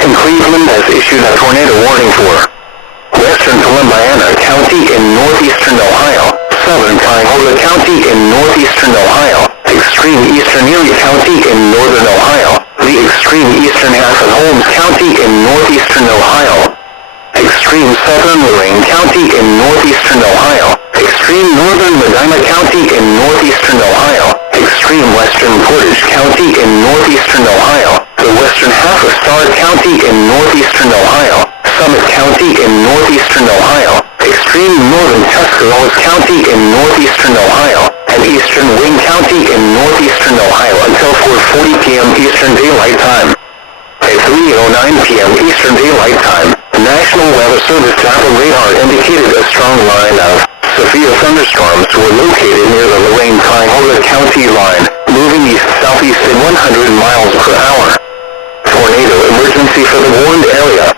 in Cleveland has issued a tornado warning for western Columbiana County in northeastern Ohio, southern Cuyahoga County in northeastern Ohio, extreme eastern Erie County in northern Ohio, the extreme eastern half of Holmes County in northeastern Ohio, extreme southern Lorraine County in northeastern Ohio, extreme northern Medina County in northeastern Ohio, extreme western Portage County in northeastern Ohio, the western half of Starr County in northeastern Ohio, Summit County in northeastern Ohio, extreme northern Tuscarawas County in northeastern Ohio, and eastern Wayne County in northeastern Ohio until 4:40 p.m. Eastern Daylight Time. At 3:09 p.m. Eastern Daylight Time, the National Weather Service Doppler radar indicated a strong line of severe thunderstorms were located near the Lorraine-Cuyahoga County line, moving east-southeast at 100 miles per hour. Tornado emergency for the warned area.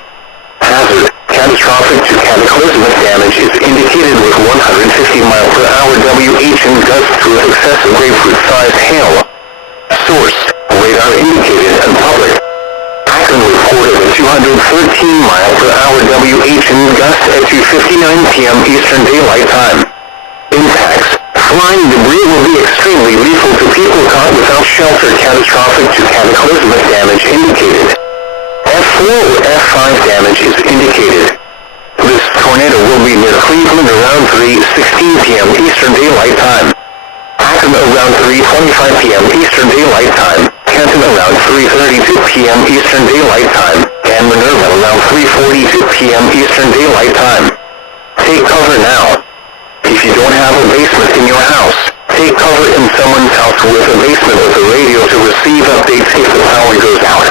Hazard, catastrophic to cataclysmic damage is indicated with 150 mile per hour WH in gusts with excessive grapefruit-sized hail. Source, radar indicated and public. Akron reported a 213 mile per hour WH in gusts at 2:59 p.m. Eastern Daylight Time. Impacts, flying debris will be extremely lethal to people caught without shelter. Catastrophic to cataclysmic damage indicated. F4 or F5 damage is indicated. This tornado will be near Cleveland around 3:16 p.m. Eastern Daylight Time. Akron around 3:25 p.m. Eastern Daylight Time. Canton around 3:32 p.m. Eastern Daylight Time. And Minerva around 3:42 p.m. Eastern Daylight Time. Take cover now. If you don't have a basement in your house, take cover in someone's house with a basement with a radio to receive updates if the power goes out.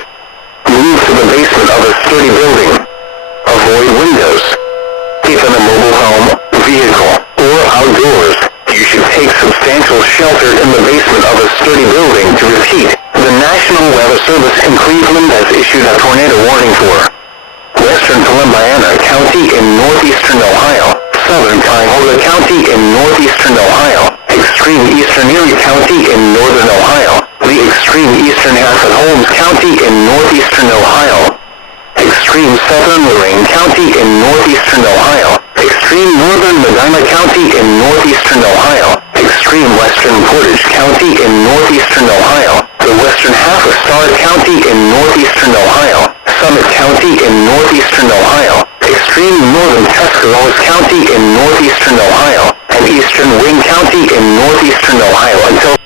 Move to the basement of a sturdy building. Avoid windows. If in a mobile home, vehicle, or outdoors, you should take substantial shelter in the basement of a sturdy building. To repeat, the National Weather Service in Cleveland has issued a tornado warning for western Columbiana County in northeastern Ohio, southern Cuyahoga County in northeastern Ohio, extreme eastern Erie County in northern Ohio, the extreme eastern half of Holmes County in northeastern Ohio, extreme southern Lorraine County in northeastern Ohio, extreme northern Medina County in northeastern Ohio, extreme western Portage County in northeastern Ohio, the western half of Starr County in northeastern Ohio, Summit County in northeastern Ohio, extreme northern Tuscarawas County in northeastern Ohio, and eastern Wayne County in northeastern Ohio until